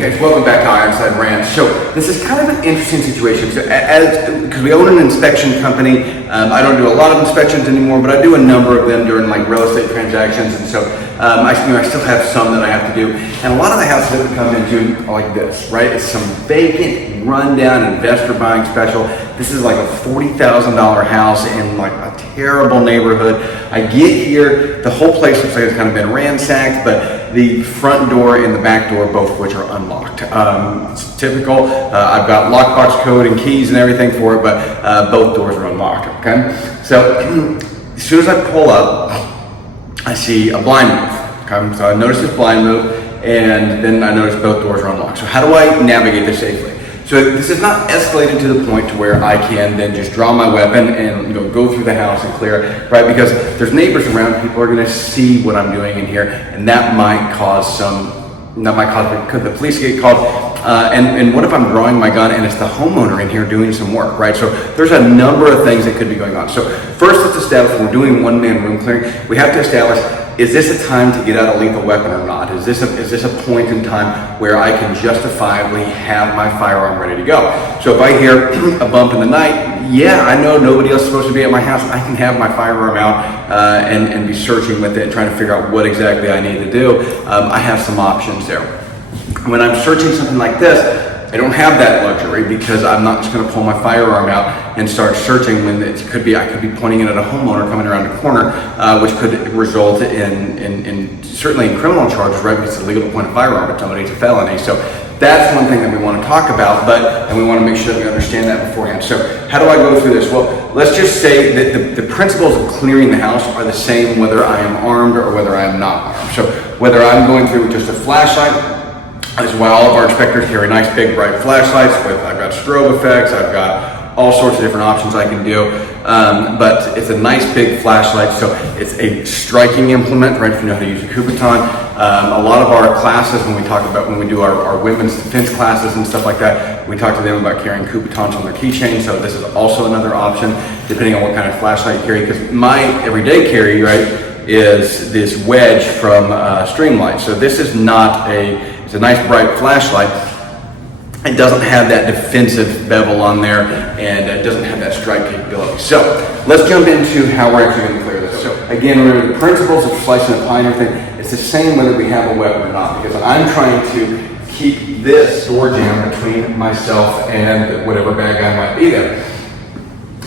Hey guys, welcome back to Ironside Ranch. So this is kind of an interesting situation because we own an inspection company. I don't do a lot of inspections anymore, but I do a number of them during like real estate transactions, and so I still have some that I have to do. And a lot of the houses that we come into are like this, right? It's some vacant, rundown investor buying special. This is like a $40,000 house in like a terrible neighborhood. I get here, the whole place looks like it's kind of been ransacked, but the front door and the back door, both of which are unlocked. It's typical. I've got lockbox code and keys and everything for it, but both doors are unlocked, okay? So as soon as I pull up, I see a blind move, okay? So I notice this blind move, and then I notice both doors are unlocked. So how do I navigate this safely? So this is not escalated to the point to where I can then just draw my weapon and go through the house and clear it, right? Because there's neighbors around, people are going to see what I'm doing in here, and that might cause could the police get called? And what if I'm drawing my gun and it's the homeowner in here doing some work, right? So there's a number of things that could be going on. So first, let's establish when we're doing one-man room clearing, we have to establish, is this a time to get out a lethal weapon or not? Is this a point in time where I can justifiably have my firearm ready to go? So if I hear a bump in the night, yeah, I know nobody else is supposed to be at my house. I can have my firearm out and be searching with it, trying to figure out what exactly I need to do. I have some options there. When I'm searching something like this, I don't have that luxury because I'm not just going to pull my firearm out and start searching when I could be pointing it at a homeowner coming around the corner, which could result in certainly in criminal charges, right? Because it's illegal to point a firearm at somebody, it's a felony. So that's one thing that we want to talk about, and we want to make sure that we understand that beforehand. So how do I go through this? Well, let's just say that the principles of clearing the house are the same whether I am armed or whether I am not armed. So whether I'm going through with just a flashlight, this is why all of our inspectors carry nice big bright flashlights I've got strobe effects, I've got all sorts of different options I can do, but it's a nice big flashlight, so it's a striking implement, right, if you know how to use a Kubaton. A lot of our classes, when we do our women's defense classes and stuff like that, we talk to them about carrying Kubatons on their keychain, so this is also another option, depending on what kind of flashlight you carry, because my everyday carry, right, is this wedge from Streamlight. So this is it's a nice bright flashlight. It doesn't have that defensive bevel on there, and it doesn't have that strike capability. So let's jump into how we're actually going to clear this. So again, remember the principles of slicing and pine and everything. It's the same whether we have a weapon or not, because I'm trying to keep this door jam between myself and whatever bad guy might be there.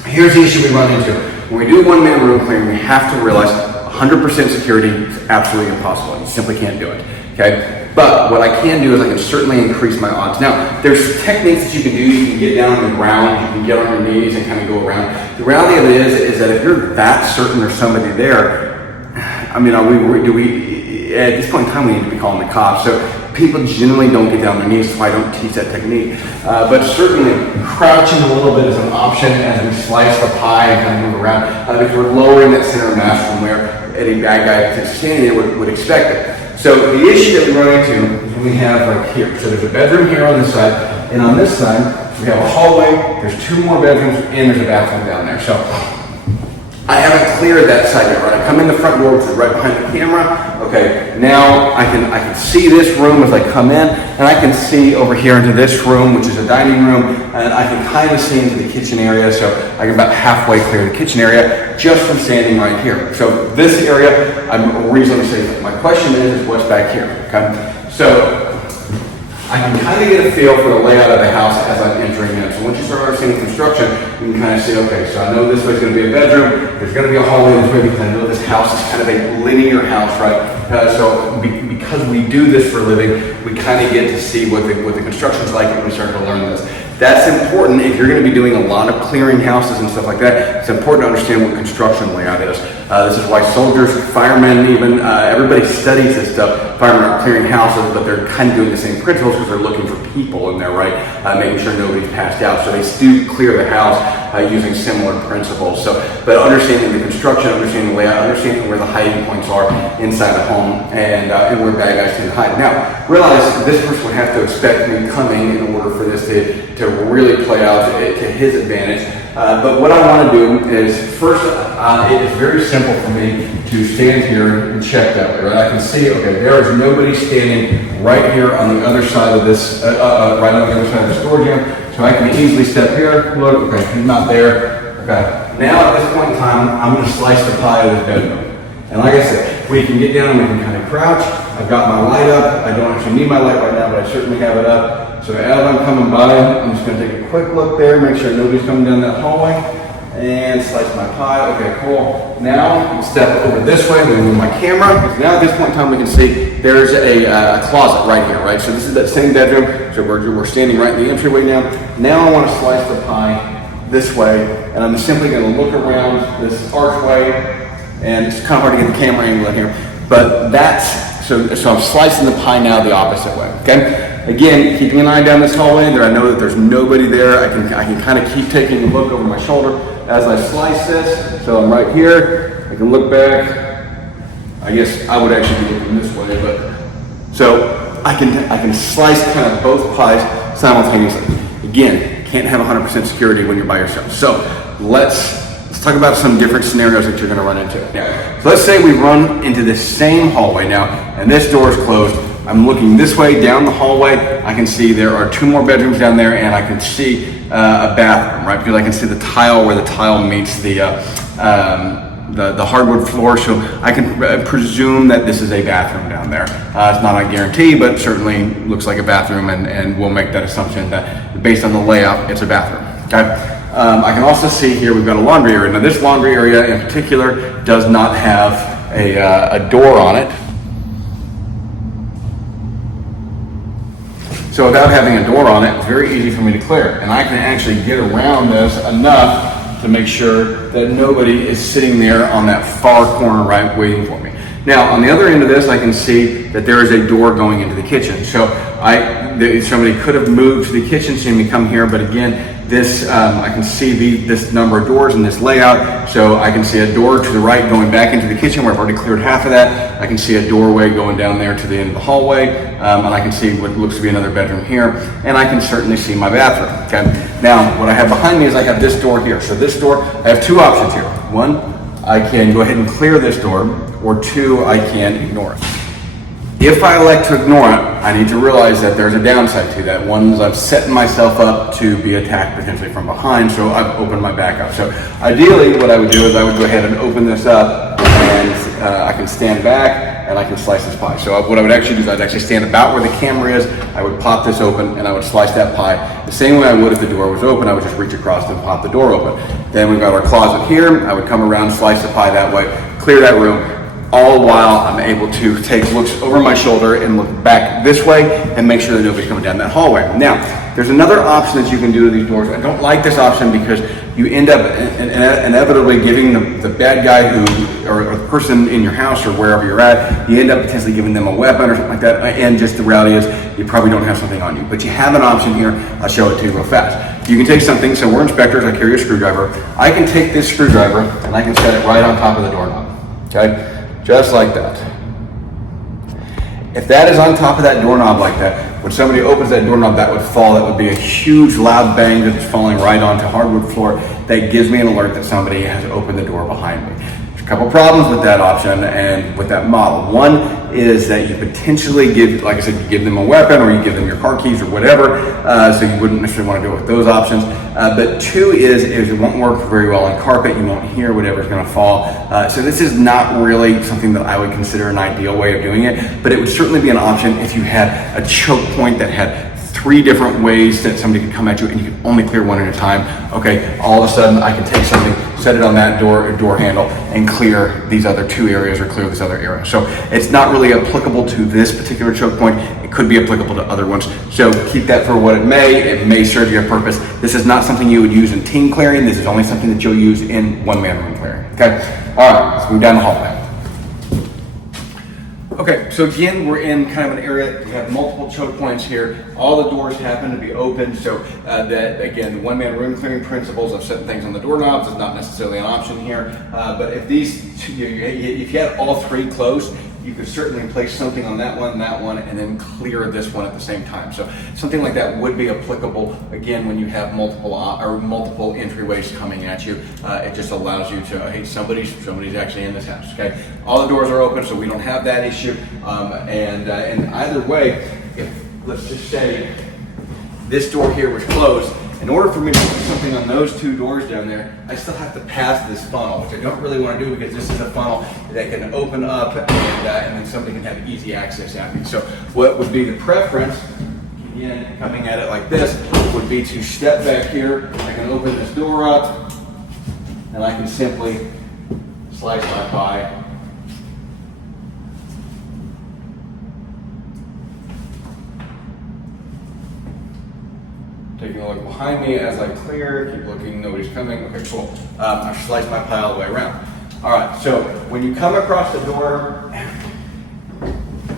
Here's the issue we run into. When we do one-man room clearing, we have to realize 100% security is absolutely impossible. You simply can't do it, okay? But what I can do is I can certainly increase my odds. Now, there's techniques that you can do. You can get down on the ground, you can get on your knees and kind of go around. The reality of it is that if you're that certain there's somebody there, I mean, at this point in time, we need to be calling the cops. So people generally don't get down on their knees, so I don't teach that technique. But certainly, crouching a little bit is an option as we slice the pie and kind of move around, because we're lowering that center of mass from where any bad guy that's standing there would expect it. So the issue that we run into is we have like here. So there's a bedroom here on this side, and on this side, we have a hallway, there's two more bedrooms, and there's a bathroom down there. So I haven't cleared that side yet, right? I come in the front door, which is right behind the camera. Okay, now I can see this room as I come in, and I can see over here into this room, which is a dining room, and I can kind of see into the kitchen area, so I can about halfway clear the kitchen area just from standing right here. So this area, I'm reasonably safe. My question is what's back here, okay? So I can kind of get a feel for the layout of the house as I'm entering in. So once you start understanding construction, you can kind of say, okay, so I know this way's going to be a bedroom, there's going to be a hallway this way, because I know this house is kind of a linear house, right? So because we do this for a living, we kind of get to see what the construction's like when we start to learn this. That's important if you're going to be doing a lot of clearing houses and stuff like that. It's important to understand what construction layout is. This is why soldiers, firemen, even everybody studies this stuff. Firemen aren't clearing houses, but they're kind of doing the same principles because they're looking for people in there, right? Making sure nobody's passed out. So they do clear the house using similar principles. But understanding the construction, understanding the layout, understanding where the hiding points are inside the home, and where bad guys tend to hide. Now, realize this person would have to expect me coming in order for this to really play out to his advantage. But what I want to do is first, it is very simple for me to stand here and check that way, right? I can see, okay, there is nobody standing right here on the other side of this, right on the other side of this door jam. So I can easily step here, look, okay, he's not there. Okay, now at this point in time, I'm going to slice the pie of this bedroom. And like I said, we can get down, we can kind of crouch. I've got my light up. I don't actually need my light right now, but I certainly have it up. So as I'm coming by, I'm just going to take a quick look there, make sure nobody's coming down that hallway, and slice my pie. Okay, cool. Now we can step over this way. We move my camera. Now at this point in time, we can see there's a closet right here, right? So this is that same bedroom. So we're standing right in the entryway now. Now I want to slice the pie this way, and I'm simply going to look around this archway. And it's kind of hard to get the camera angle in here, but that's, so I'm slicing the pie now the opposite way, okay? Again, keeping an eye down this hallway, I know that there's nobody there. I can kind of keep taking a look over my shoulder as I slice this. So I'm right here, I can look back. I guess I would actually be looking this way, but, so I can slice kind of both pies simultaneously. Again, can't have 100% security when you're by yourself. So let's talk about some different scenarios that you're going to run into. So let's say we run into this same hallway now, and this door is closed. I'm looking this way down the hallway. I can see there are 2 more bedrooms down there, and I can see a bathroom, right? Because I can see the tile where the tile meets the hardwood floor. So I can presume that this is a bathroom down there. It's not a guarantee, but certainly looks like a bathroom, and we'll make that assumption that based on the layout, it's a bathroom. Okay. I can also see here we've got a laundry area. Now this laundry area in particular does not have a door on it. So without having a door on it, it's very easy for me to clear. And I can actually get around this enough to make sure that nobody is sitting there on that far corner right waiting for me. Now on the other end of this, I can see that there is a door going into the kitchen. So somebody could have moved to the kitchen, seen me come here, but again, this, I can see this number of doors in this layout, so I can see a door to the right going back into the kitchen where I've already cleared half of that. I can see a doorway going down there to the end of the hallway, and I can see what looks to be another bedroom here, and I can certainly see my bathroom. Okay. Now, what I have behind me is I have this door here. So this door, I have 2 options here. 1, I can go ahead and clear this door, or 2, I can ignore it. If I elect to ignore it, I need to realize that there's a downside to that. One is I'm setting myself up to be attacked potentially from behind, so I've opened my back up. So ideally, what I would do is I would go ahead and open this up, and I can stand back and I can slice this pie. So what I would actually do is I'd actually stand about where the camera is, I would pop this open, and I would slice that pie. The same way I would if the door was open, I would just reach across and pop the door open. Then we've got our closet here, I would come around, slice the pie that way, clear that room, all while I'm able to take looks over my shoulder and look back this way and make sure that nobody's coming down that hallway. Now, there's another option that you can do to these doors. I don't like this option because you end up inevitably giving the bad guy or the person in your house or wherever you're at, you end up potentially giving them a weapon or something like that, and just the reality is you probably don't have something on you. But you have an option here. I'll show it to you real fast. You can take something, so we're inspectors, I carry a screwdriver. I can take this screwdriver and I can set it right on top of the doorknob, okay? Just like that. If that is on top of that doorknob like that, when somebody opens that doorknob, that would fall. That would be a huge loud bang that's falling right onto hardwood floor. That gives me an alert that somebody has opened the door behind me. There's a couple problems with that option and with that model. One is that you potentially give, like I said, you give them a weapon or you give them your car keys or whatever, so you wouldn't necessarily want to do it with those options. But 2 is it won't work very well on carpet. You won't hear whatever's going to fall. So this is not really something that I would consider an ideal way of doing it, but it would certainly be an option if you had a choke point that had 3 different ways that somebody could come at you and you could only clear one at a time. Okay, all of a sudden I can take something, set it on that door handle and clear these other 2 areas or clear this other area. So it's not really applicable to this particular choke point. It could be applicable to other ones. So keep that for what it may serve your purpose. This is not something you would use in team clearing. This is only something that you'll use in one-man room clearing. Okay, all right, let's move down the hallway. Okay, so again, we're in kind of an area, we have multiple choke points here. All the doors happen to be open, so that, again, the one-man room clearing principles of setting things on the doorknobs is not necessarily an option here. But if you had all 3 closed, you could certainly place something on that one, and then clear this one at the same time. So something like that would be applicable, again, when you have multiple entryways coming at you. It just allows you to, hey, somebody's actually in this house, okay? All the doors are open, so we don't have that issue. And either way, if, let's just say, this door here was closed, in order for me to put something on those two doors down there, I still have to pass this funnel, which I don't really want to do because this is a funnel that can open up and then somebody can have easy access at me. So what would be the preference, again, coming at it like this, would be to step back here. I can open this door up and I can simply slice my pie. Taking a look behind me as I clear, keep looking, nobody's coming. Okay, cool. I've sliced my pie all the way around. All right, so when you come across the door,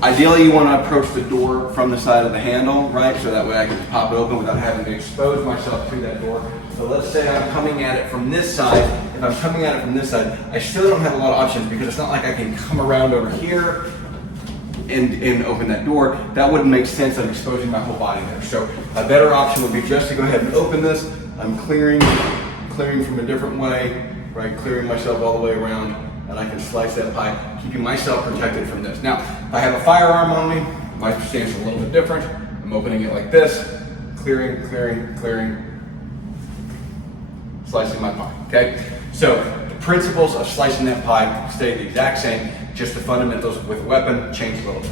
ideally you want to approach the door from the side of the handle, right? So that way I can pop it open without having to expose myself to that door. So let's say I'm coming at it from this side. If I'm coming at it from this side, I still don't have a lot of options because it's not like I can come around over here and open that door. That wouldn't make sense. I'm exposing my whole body there. So a better option would be just to go ahead and open this. I'm clearing from a different way, right? Clearing myself all the way around, and I can slice that pie, keeping myself protected from this. Now, if I have a firearm on me, my stance is a little bit different. I'm opening it like this, clearing, slicing my pie, okay? So the principles of slicing that pie stay the exact same. Just the fundamentals with a weapon change a little bit.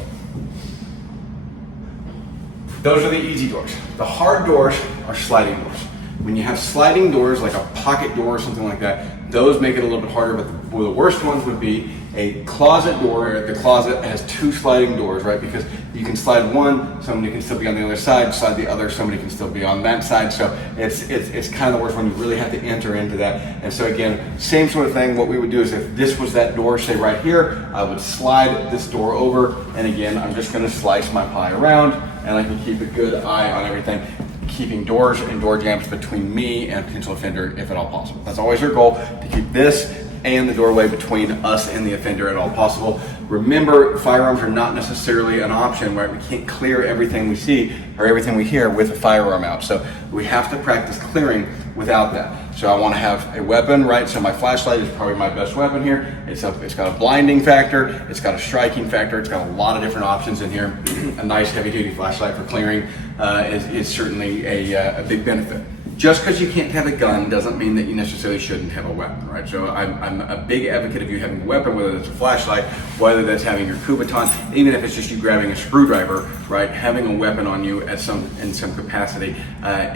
Those are the easy doors. The hard doors are sliding doors. When you have sliding doors, like a pocket door or something like that, those make it a little bit harder, but the worst ones would be a closet door. The closet has two sliding doors, right? Because you can slide one, somebody can still be on the other side, slide the other, somebody can still be on that side. So it's kind of the worst one. You really have to enter into that. And so again, same sort of thing. What we would do is if this was that door, say right here, I would slide this door over. And again, I'm just gonna slice my pie around and I can keep a good eye on everything, keeping doors and door jambs between me and a potential offender if at all possible. That's always our goal, to keep this and the doorway between us and the offender at all possible. Remember, firearms are not necessarily an option, right? We can't clear everything we see or everything we hear with a firearm out. So we have to practice clearing without that. So I want to have a weapon, right? So my flashlight is probably my best weapon here. It's got a blinding factor, it's got a striking factor, it's got a lot of different options in here. A nice heavy duty flashlight for clearing is certainly a big benefit. Just because you can't have a gun doesn't mean that you necessarily shouldn't have a weapon, right? So I'm a big advocate of you having a weapon, whether it's a flashlight, whether that's having your Kubaton, even if it's just you grabbing a screwdriver, right? Having a weapon on you in some capacity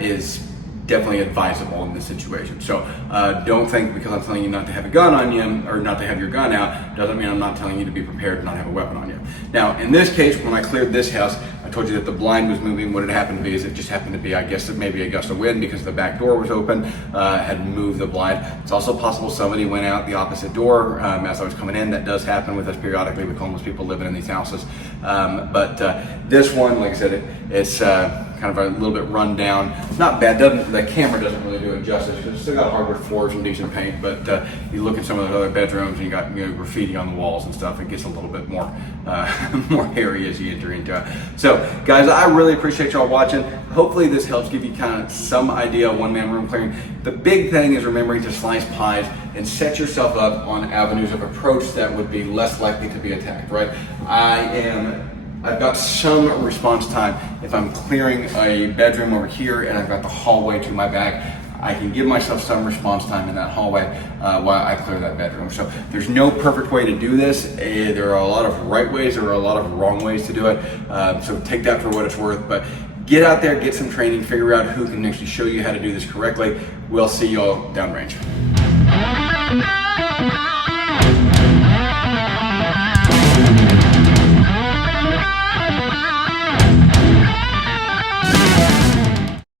is definitely advisable in this situation. So don't think because I'm telling you not to have a gun on you or not to have your gun out, doesn't mean I'm not telling you to be prepared to not have a weapon on you. Now, in this case, when I cleared this house, I told you that the blind was moving. What it happened to be is it just happened to be, I guess, maybe a gust of wind because the back door was open, had moved the blind. It's also possible somebody went out the opposite door as I was coming in. That does happen with us periodically with homeless people living in these houses. But this one, like I said, it's kind of a little bit run down. It's not bad. The camera doesn't really do it justice because it's still got hardwood floors and decent paint. But you look at some of those other bedrooms and you got graffiti on the walls and stuff. It gets a little bit more more hairy as you enter into it. So guys, I really appreciate y'all watching. Hopefully this helps give you kind of some idea of one-man room clearing. The big thing is remembering to slice pies and set yourself up on avenues of approach that would be less likely to be attacked, right? I've got some response time if I'm clearing a bedroom over here and I've got the hallway to my back. I can give myself some response time in that hallway while I clear that bedroom. So there's no perfect way to do this. There are a lot of right ways, there are a lot of wrong ways to do it. So take that for what it's worth. But get out there, get some training, figure out who can actually show you how to do this correctly. We'll see y'all downrange.